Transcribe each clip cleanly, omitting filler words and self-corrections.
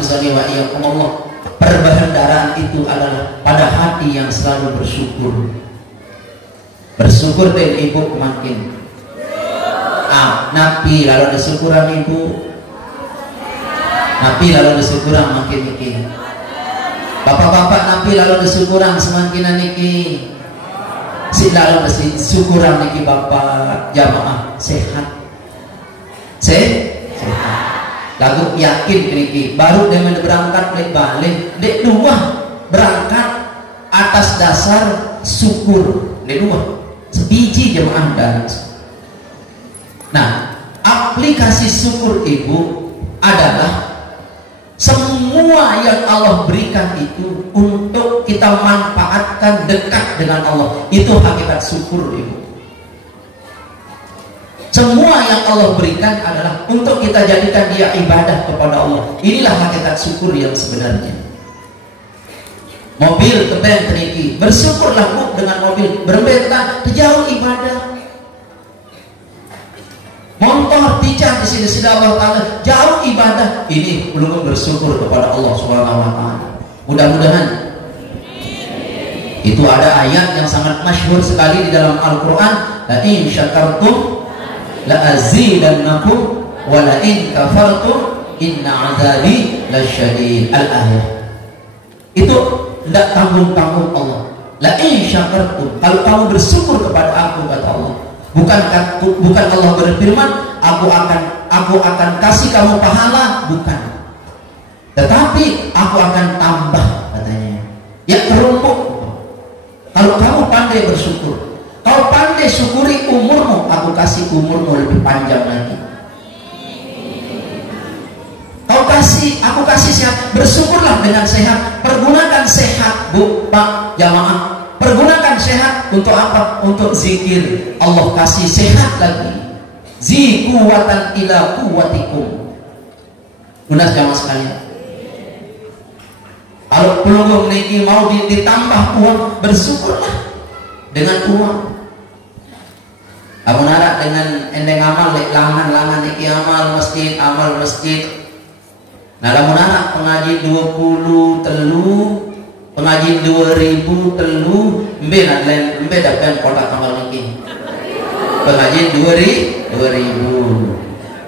hafizani wa iyyakumullah, perbendaharaan itu adalah pada hati yang selalu bersyukur. Bersyukur dan ibu makin napi lalu disyukuran ibu, napi lalu disyukuran makin niki. Bapak-bapak napi lalu disyukuran semakin niki. Si lalu disyukuran niki bapak jamaah sehat. Sehat. Lagu yakin niki baru dengan berangkat balik dek dua berangkat atas dasar syukur dek dua sebiji jemaah dan. Nah, aplikasi syukur ibu adalah semua yang Allah berikan itu untuk kita manfaatkan dekat dengan Allah. Itu hakikat syukur ibu. Semua yang Allah berikan adalah untuk kita jadikan dia ibadah kepada Allah. Inilah hakikat syukur yang sebenarnya. Mobil keben teriki, bersyukurlah bu dengan mobil. Berbeda jauh ibadah. Motor ticah di sini sudah Allah Taala jauh ibadah. Ini belum bersyukur kepada Allah Subhanahu Wa Taala. Mudah-mudahan itu ada ayat yang sangat masyhur sekali di dalam Al-Quran. La in syakartum la azidannakum wa la in kafartum inna azabi lasyadid. Al-ayat itu tidak tanggung-tanggung Allah. La in syakartum, kalau kamu bersyukur kepada aku kata Allah, bukan Allah berfirman aku akan kasih kamu pahala, bukan, tetapi aku akan tambah katanya ya kerumpuk. Kalau kamu pandai bersyukur, kau pandai syukuri umurmu, aku kasih umurmu lebih panjang lagi. Aku kasih sehat, bersyukurlah dengan sehat. Pergunakan sehat bu, pak, jamaah. Pergunakan sehat untuk apa? Untuk zikir. Allah kasih sehat lagi. Zikuwatan ila kuwatikum. Lunas jamaah sekalian. Kalau pelunggung niki mau ditambah uang, bersyukurlah dengan uang. Aku narak dengan endeng amal, langan niki amal masjid. Nah, lamun anak pengaji 20 telu, pengaji 2000 telu, embe dapat kotak amal niki. Pengaji 2000.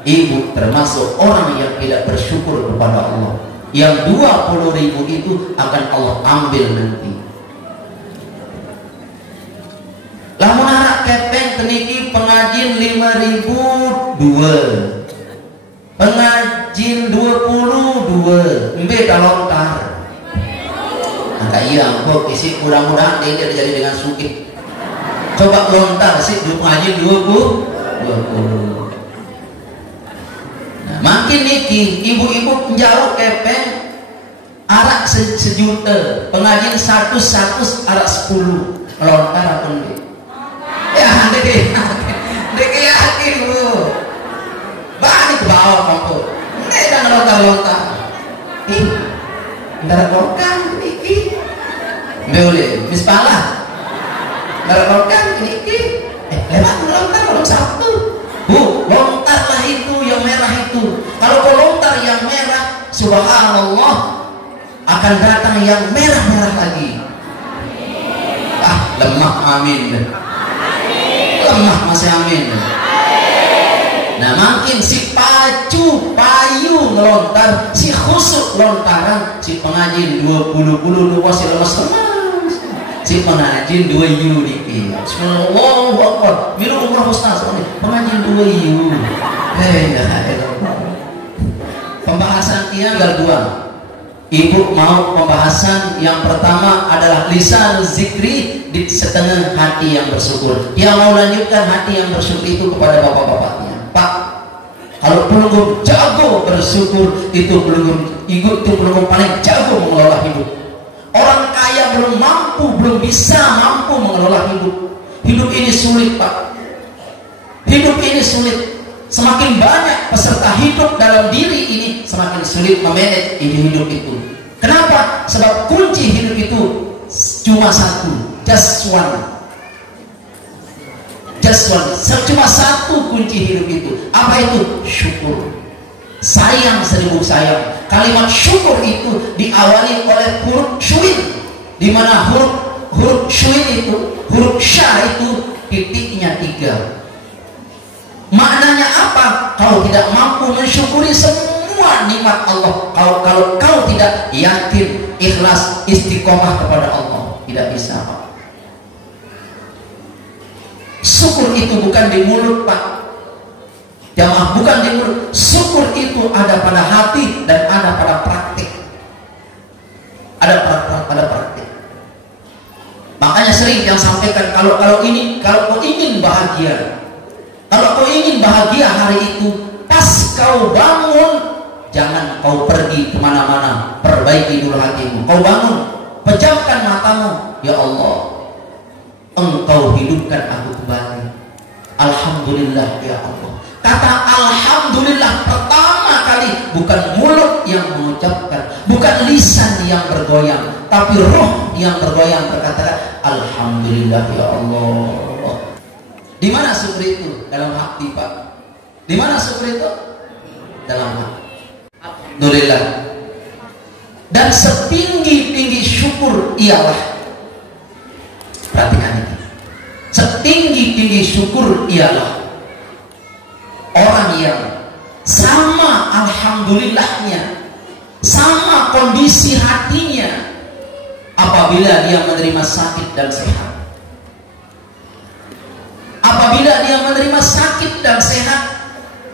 Ibu termasuk orang yang tidak bersyukur kepada Allah. Yang 20.000 itu akan Allah ambil nanti. Lamun anak kepeng teniki pengajian 5.000 pengajian 22 beda lontar. Angka iya kok isi mudah-mudahan dia jadi dengan sukih. Coba lontar sih pengajian 20. Nah, makin niki ibu-ibu penjauh kepeng arak sejuta, pengajian 100 arak 10 lontar apa nih? Ya dek yakin bu. Bani ke bawah kamu. Ini jangan lontar-lontar. Ih, ntar kokang niki. Boleh, mispala. Ntar kokang niki. Lewat lontar belum satu. Bu, lontarlah itu yang merah itu. Kalau kau lontar yang merah, subhanallah, akan datang yang merah-merah lagi. Lemah, amin. Lemah masih amin. Nah, makin si payu ngelontar, si khusuk lontaran, si pengajian 20 si lemas lemas, si pengajian 2 yu niki. Allahu Akbar. Milu umrah ustaz pengajian 2 yu. Pembahasan tinggal 2. Ibu mau pembahasan yang pertama adalah lisan zikri di setengah hati yang bersyukur. Dia mau lanjutkan hati yang bersyukur itu kepada bapak-bapaknya. Pak, kalau pelunggung jago bersyukur, itu pelunggung paling jago mengelola hidup. Orang kaya belum bisa mampu mengelola hidup. Hidup ini sulit, Pak. Hidup ini sulit. Semakin banyak peserta hidup dalam diri ini, semakin sulit memanage hidup itu. Kenapa? Sebab kunci hidup itu cuma satu, just one. Cuma satu kunci hidup itu. Apa itu? Syukur. sayang 1000 sayang. Kalimat syukur itu diawali oleh huruf syuin, di mana huruf syuin itu, huruf sya itu titiknya 3. Maknanya apa? Kau tidak mampu mensyukuri semua nikmat Allah kalau kau tidak yakin, ikhlas, istiqomah kepada Allah, tidak bisa, Pak. Syukur itu bukan di mulut, Pak. Jamaah, bukan di mulut. Syukur itu ada pada hati dan ada pada praktik. Ada praktik. Makanya sering yang sampaikan, kalau kau ingin bahagia, kalau kau ingin bahagia hari itu, pas kau bangun, jangan kau pergi kemana-mana, perbaiki dulu hatimu. Kau bangun, pejamkan matamu, ya Allah, Engkau hidupkan aku kembali. Alhamdulillah ya Allah. Kata alhamdulillah pertama kali bukan mulut yang mengucapkan, bukan lisan yang bergoyang, tapi roh yang bergoyang berkata alhamdulillah ya Allah. Di mana syukur itu? Dalam hati, Pak. Di mana syukur itu? Dalam hati. Alhamdulillah. Dan setinggi-tinggi syukur ialah, perhatikan ini, setinggi-tinggi syukur ialah orang yang sama alhamdulillahnya, sama kondisi hatinya apabila dia menerima sakit dan sehat. Apabila dia menerima sakit dan sehat,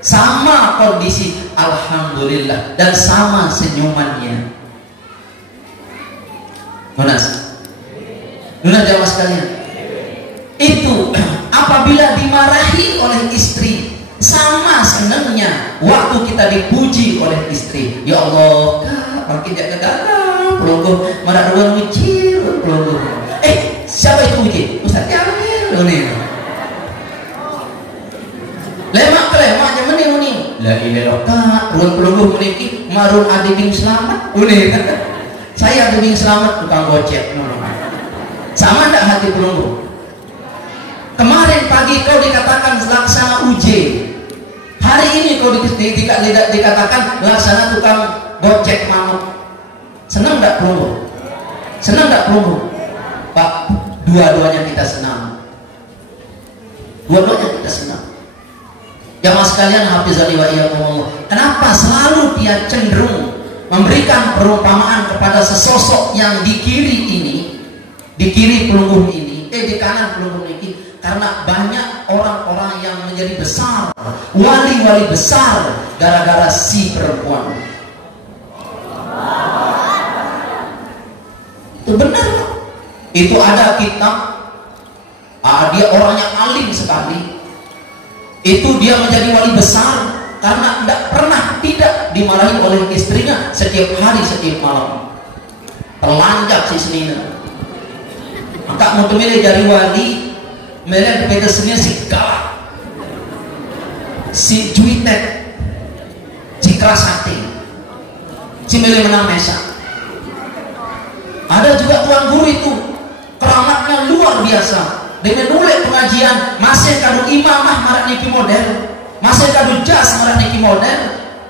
sama kondisi alhamdulillah dan sama senyumannya. Munas jamaah sekalian, itu apabila dimarahi oleh istri, sama senangnya waktu kita dipuji oleh istri. Ya Allah, Kak, makin jaga gagal, pelungguh, mana ruang ucir, pelungguh. Siapa itu uji? Ustaz Kamil, nih. Lemak-lemaknya meni. La ilaha illallah, ruang pelungguh meniki, marun adibing selamat, nih. Saya adibing selamat, tukang gocek. Sama enggak hati pelungguh? Kemarin pagi kau dikatakan laksana uji, hari ini kau dikatakan laksana tukang gocek manuk. Senang enggak pelungguh? Senang enggak pelungguh? Pak, dua-duanya kita senang. Dua-duanya kita senang. Jamaah sekalian, hafizani wa iyyakumullah. Kenapa selalu dia cenderung memberikan perumpamaan kepada sesosok yang di kiri ini, di kiri pelungguh ini, di kanan pelungguh ini? Karena banyak orang-orang yang menjadi besar, wali-wali besar gara-gara si perempuan. Itu benar. Itu ada kitab, dia orangnya alim sekali. Itu dia menjadi wali besar karena tidak dimarahi oleh istrinya setiap hari, setiap malam. Telanjak si Senina. Maka mau memilih dari wali, mereka pedesnya si galak, si juitek, si keras hati, si milih menang mesa. Ada juga tuan guru itu keramatnya luar biasa. Dengan nulis pengajian masih kadu imamah marak niki model, masih kadu jas marak niki model.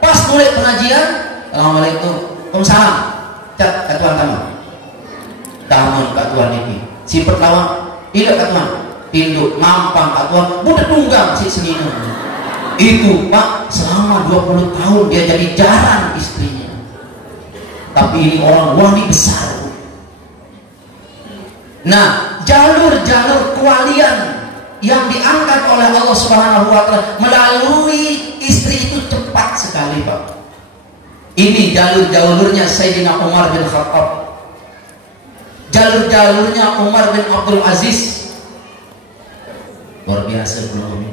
Pas nulis pengajian, assalamualaikum, waalaikumsalam, cat katuan tamu, tamun katuan niki, si pertawang, tidak katuan, pindu mampang katuan, budak tunggang si Senina. Itu Pak, selama 20 tahun dia jadi jarang istrinya. Tapi ini orang wali besar. Nah, jalur-jalur kewalian yang diangkat oleh Allah Subhanahu wa Ta'ala melalui istri itu cepat sekali, Pak. Ini jalur-jalurnya Sayyidina Umar bin Khattab, jalur-jalurnya Umar bin Abdul Aziz. Luar biasa belum.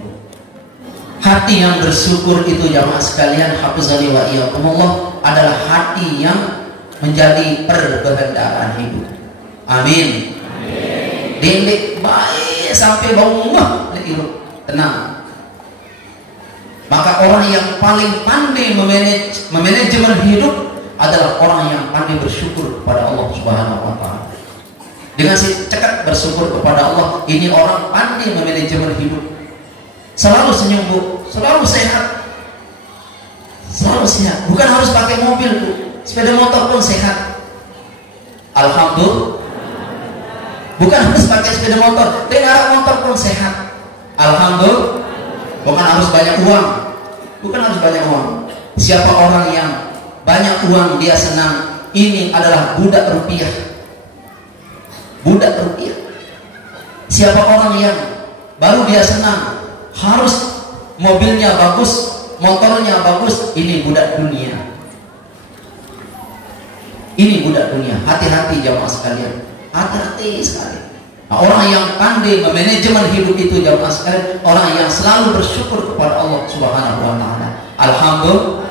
Hati yang bersyukur itu jamaah sekalian, hafizani wa iyyakumullah, adalah hati yang menjadi perbendaharaan hidup. Amin. Didik baik sampai bau rumah, tenang. Maka orang yang paling pandai memanajemen hidup adalah orang yang pandai bersyukur kepada Allah Subhanahu wa Ta'ala. Dengan si cekat bersyukur kepada Allah, ini orang pandai memanajemen hidup. Selalu senyum, Bu, selalu sehat. Selalu sehat. Bukan harus pakai mobil, Bu. Sepeda motor pun sehat. Alhamdulillah. Bukan harus pakai sepeda motor, kendaraan motor pun sehat. Alhamdulillah. Bukan harus banyak uang. Bukan harus banyak uang. Siapa orang yang banyak uang dia senang, ini adalah budak rupiah. Budak rupiah. Siapa orang yang baru dia senang, harus mobilnya bagus, motornya bagus, ini budak dunia. Ini budak dunia. Hati-hati jamaah sekalian. Hati-hati sekali. Nah, orang yang pandai memanajemen hidup itu jamaah sekalian, orang yang selalu bersyukur kepada Allah Subhanahu wa taala. Alhamdulillah.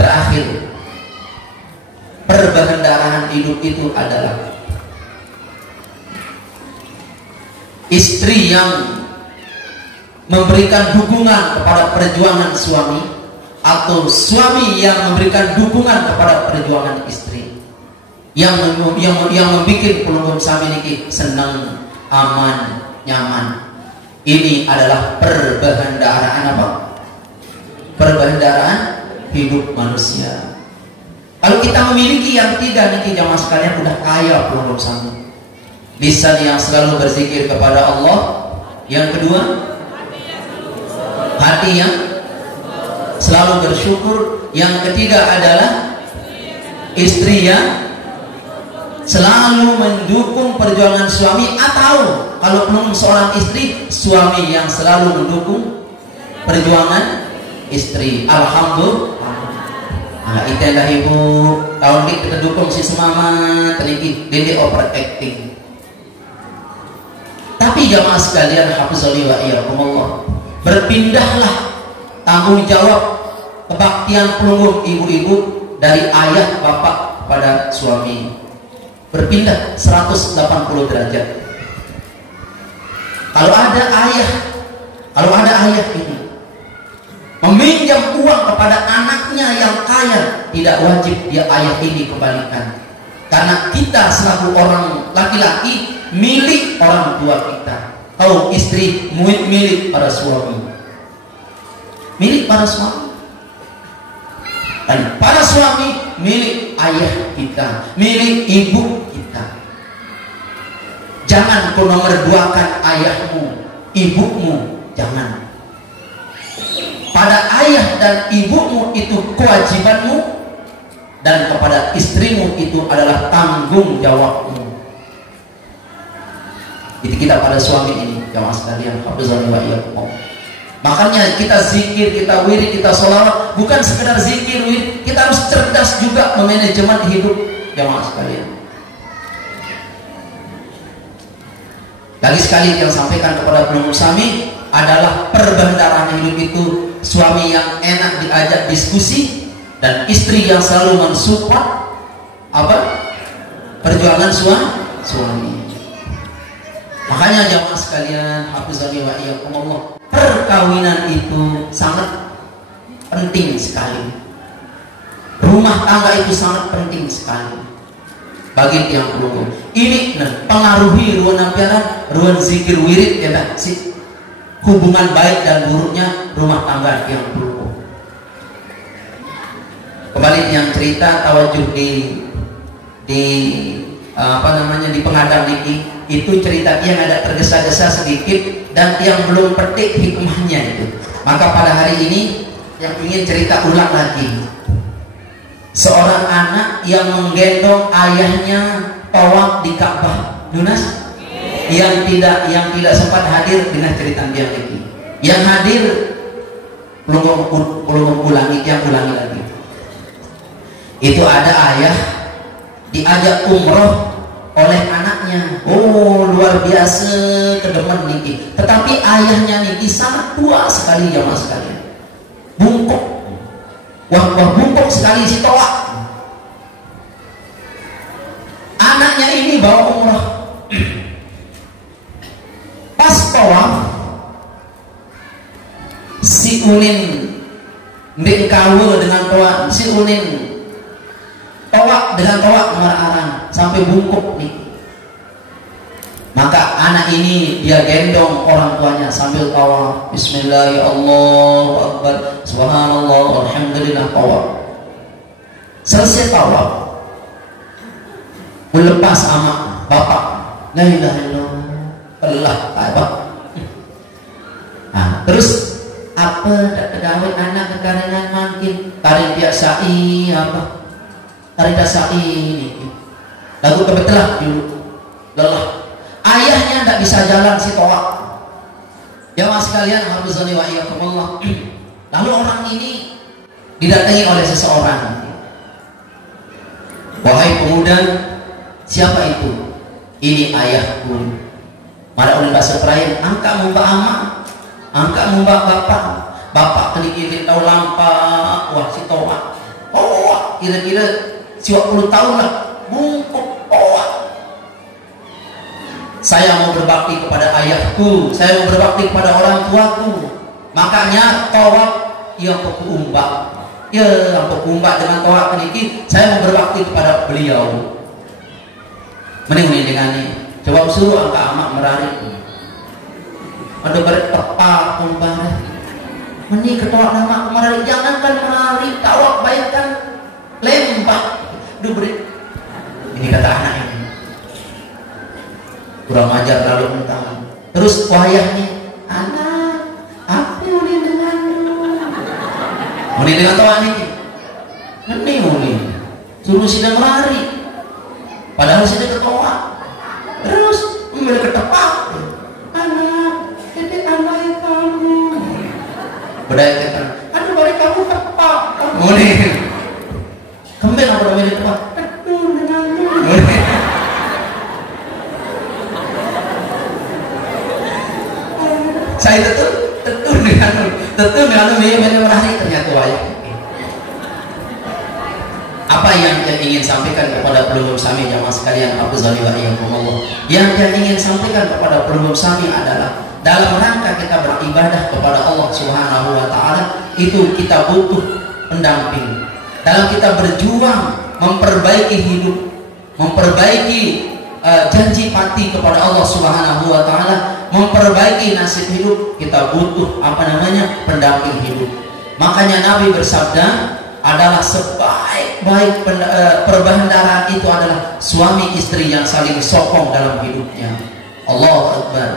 Terakhir, perbendaharaan hidup itu adalah istri yang memberikan dukungan kepada perjuangan suami, atau suami yang memberikan dukungan kepada perjuangan istri, yang membuat pelunggung sami niki senang, aman, nyaman. Ini adalah perbendaharaan apa? Perbendaharaan hidup manusia. Kalau kita memiliki yang tiga niki jamaah sekalian, udah kaya pelunggung sami. Lisan yang selalu berzikir kepada Allah. Yang kedua, hati yang selalu bersyukur. Yang ketiga adalah istri yang selalu mendukung perjuangan suami, atau kalau belum seorang istri, suami yang selalu mendukung perjuangan istri. Alhamdulillah. Nah, itu adalah ibu tahun ini kita dukung si semama teliti dede overacting. Tapi jamaah sekalian, hafizani wa iyyakumullah, berpindahlah tanggung jawab kebaktian pelunggung ibu-ibu dari ayah bapak pada suami. Berpindah 180 derajat. Kalau ada ayah ini meminjam uang kepada anaknya yang kaya, tidak wajib dia ayah ini kembalikan. Karena kita selaku orang laki-laki milik orang tua kita. Tahu istri milik para suami. Milik para suami. Dan para suami milik ayah kita, milik ibu kita. Jangan kau nomor duakan ayahmu, ibumu, jangan. Pada ayah dan ibumu itu kewajibanmu, dan kepada istrimu itu adalah tanggung jawabmu. Jadi kita pada suami ini, jamaah sekalian, hafizani wa iyyakum. Makanya kita zikir, kita wirid, kita sholawat, bukan sekedar zikir, wirid, kita harus cerdas juga memanajemen hidup, jamaah sekalian. Lagi sekali yang sampaikan kepada pelunggung suami adalah perbendaharaan hidup itu suami yang enak diajak diskusi, dan istri yang selalu mensupport apa? Perjuangan suami. Makanya jamaah sekalian, hafizani wa iyyakumullah, perkawinan itu sangat penting sekali. Rumah tangga itu sangat penting sekali bagi tiang pelunggung. Ini pengaruhi ruang nampiaran, ruang zikir wirid ya tak? Si hubungan baik dan buruknya rumah tangga tiang pelunggung. Kembali yang cerita tawajuh di di pengadang niki, itu cerita yang ada tergesa-gesa sedikit dan yang belum petik hikmahnya itu. Maka pada hari ini yang ingin cerita ulang lagi. Seorang anak yang menggendong ayahnya tawaf di Ka'bah, Yunas, yang tidak sempat hadir dengan cerita dia lagi. Yang hadir belum ulangi lagi. Itu ada ayah diajak umroh oleh anaknya. Oh, luar biasa kedemen niki. Tetapi ayahnya niki sangat tua sekali jamaah sekalian. Bungkuk. Wah bungkuk sekali si toa. Anaknya ini bawa umroh. Pas tawaf, si ulin mbek kawul dengan toa, si ulin toa dengan toa marah-marah sampai bungkuk nih. Maka anak ini dia gendong orang tuanya sambil tawaf. Bismillah, ya Allahu Akbar, subhanallah, alhamdulillah, tawaf. Selesai tawaf, melepas sama bapak, la ilaha illallah, Allah Ka'bah. Nah, terus apa pegawai anak kekarengan makin tarik dia sa'i apa? Tarik dia sa'i ini. Lagu kebetulan dulu lelah. Ayahnya tidak bisa jalan si toa. Jamaah sekalian, hafizani wa iyyakumullah. Lalu orang ini didatangi oleh seseorang. Wahai pemuda, siapa itu? Ini ayahku. Mada ulun bahasa Prayan, angka mumba ama, angka mumba bapak. Bapak kali-kali tahu lampa, wah si toa. Oh, kira-kira 20 tahun lah, bungkuk toa. Saya mau berbakti kepada ayahku, saya mau berbakti kepada orang tuaku. Makanya tawaf yang pekuumbak, ya yang pekuumbak dengan tawaf ini, saya mau berbakti kepada beliau. Mending dengan ini, coba suruh angka amak merari. Ada berat tepak pun barang. Mending ketawa nama merari, jangankan merari, tawaf baikkan lembah. Duh berit. Ini kata anak ini. Kurang ajar lalu mentang. Terus wayahnya, anak, apa uli denganmu? Uli dengan tawa ini, ini uli, suruh sidang lari, padahal sidang ketawa. Terus memilih ketepak, anak, ini anak yang kamu. Berdaya kata, aduh balik kamu tepak, uli, kembali apa memilih tepak? Aduh denganmu. Saya tentu dengan menarik ternyata wayang. Apa yang dia ingin sampaikan kepada pelumur sami jamaah sekalian, aku zali wa iyyakumullah. Yang dia ingin sampaikan kepada pelumur sami adalah dalam rangka kita beribadah kepada Allah Subhanahu wa taala, itu kita butuh pendamping. Dalam kita berjuang memperbaiki hidup, memperbaiki janji pati kepada Allah Subhanahu wa taala, memperbaiki nasib hidup, kita butuh pendamping hidup. Makanya Nabi bersabda, adalah sebaik-baik perbendaharaan itu adalah suami istri yang saling sokong dalam hidupnya. Allahu Akbar.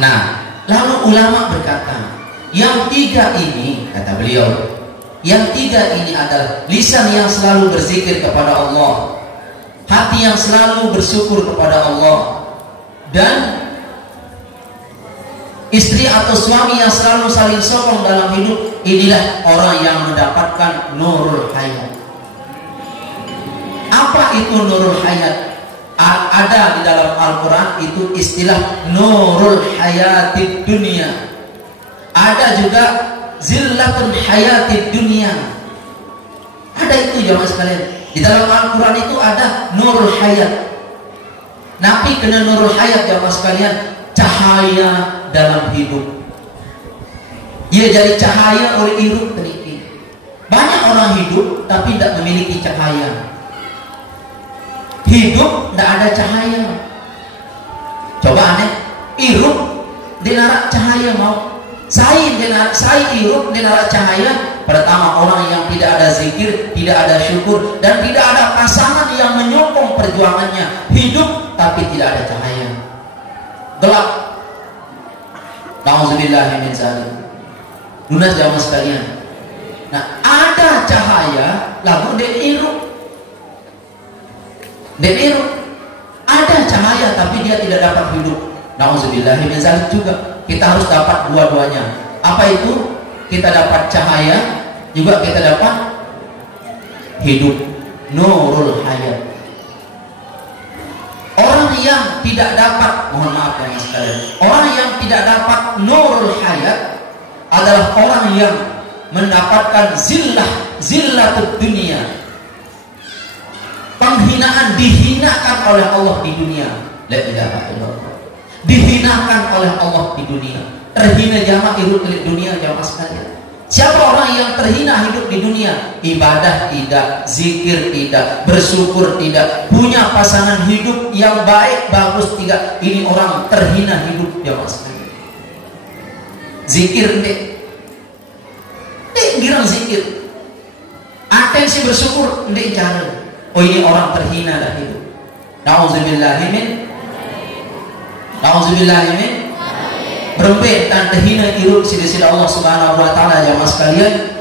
Nah, lalu ulama berkata, yang tiga ini, kata beliau, yang tiga ini adalah lisan yang selalu berzikir kepada Allah, hati yang selalu bersyukur kepada Allah, dan istri atau suami yang selalu saling sokong dalam hidup. Inilah orang yang mendapatkan nurul hayat. Apa itu nurul hayat? Ada di dalam Al-Quran itu istilah nurul hayatid dunia. Ada juga zillatul hayatid dunia. Ada itu jamaah sekalian. Di dalam Al-Quran itu ada nurul hayat. Nabi kena nurul hayat jamaah sekalian, cahaya dalam hidup. Ia jadi cahaya oleh hidup teliti. Banyak orang hidup tapi tidak memiliki cahaya. Hidup tidak ada cahaya. Coba aneh, hidup dinarak cahaya mau. Saya hidup dinarak cahaya. Pertama, orang yang tidak ada zikir, tidak ada syukur, dan tidak ada pasangan yang menyokong perjuangannya. Hidup tapi tidak ada cahaya, gelap. Nauzubillahi min dzalik. Lunas jamaah sekalian. Nah, ada cahaya lalu deniru. Ada cahaya tapi dia tidak dapat hidup. Nauzubillahi min dzalik juga. Kita harus dapat dua-duanya. Apa itu? Kita dapat cahaya, juga kita dapat hidup, nurul hayat. Orang yang tidak dapat, mohon maaf ya mas sekalian, orang yang tidak dapat nurul hayat adalah orang yang mendapatkan zillatud dunia, penghinaan, dihinakan oleh Allah di dunia. La ilaha illallah. Dihinakan oleh Allah di dunia. Terhina jamaah hidup di dunia jamaah sekalian. Siapa orang yang terhina hidup di dunia? Ibadah tidak, zikir tidak, bersyukur tidak, punya pasangan hidup yang baik, bagus tidak. Ini orang terhina hidup ya mas. Zikir dek girang zikir. Atensi bersyukur dek cara. Oh ini orang terhina dah hidup. Nauzubillahimin. Berbeda dan terhina hirup sida-sida Allah Subhanahu wa taala ya mas kalian.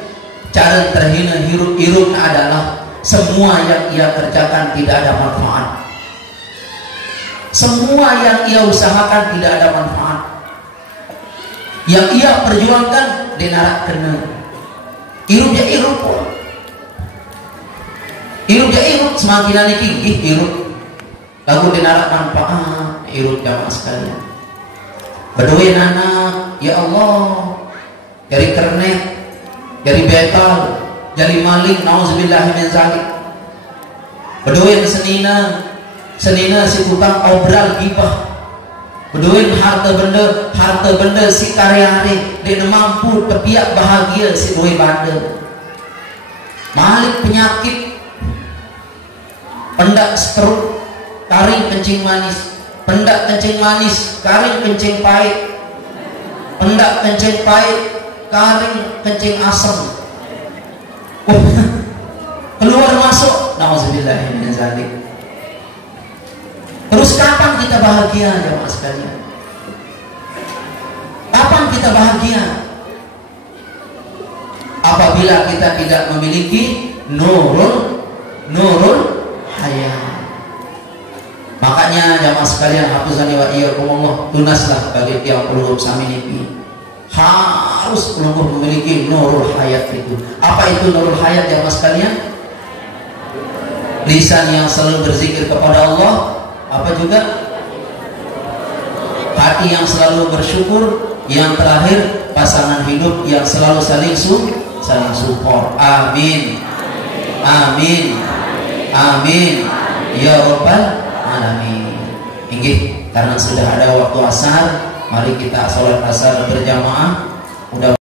Cara terhina hirup adalah semua yang ia kerjakan tidak ada manfaat. Semua yang ia usahakan tidak ada manfaat. Yang ia perjuangkan dinarak kena. Hirup ya hirup. Hirup ya hirup semakin hari tinggi hirup. Lagu dinarak manfaat hirup ya mas kalian. Berdoa anak, ya Allah, dari kernet, dari betal, dari maling, nauzubillah min zalik. Berdoa senina si tukang obral gibah. Berdoa harta benda si karyane, dia mampu tepiak bahagia si doi banda. Malik penyakit, pendak stroke, taring kencing manis. Pendak kencing manis, karing kencing pahit. Pendak kencing pahit, karing kencing asam. Keluar masuk, nauzubillah min zalik. Terus kapan kita bahagia jemaah sekalian? Kapan kita bahagia? Apabila kita tidak memiliki nurul hayat. Makanya jamaah sekalian hafizani wa iyyakumullah, tunaslah bagi tiap qulub saminipi. Harus qulub memiliki nurul hayat itu. Apa itu nurul hayat jamaah sekalian? Lisan yang selalu berzikir kepada Allah, apa juga? Hati yang selalu bersyukur, yang terakhir pasangan hidup yang selalu saling support. Amin. Amin. Amin. Ya Rabbal alamin. Inggih, karena sudah ada waktu asar, mari kita sholat asar berjamaah.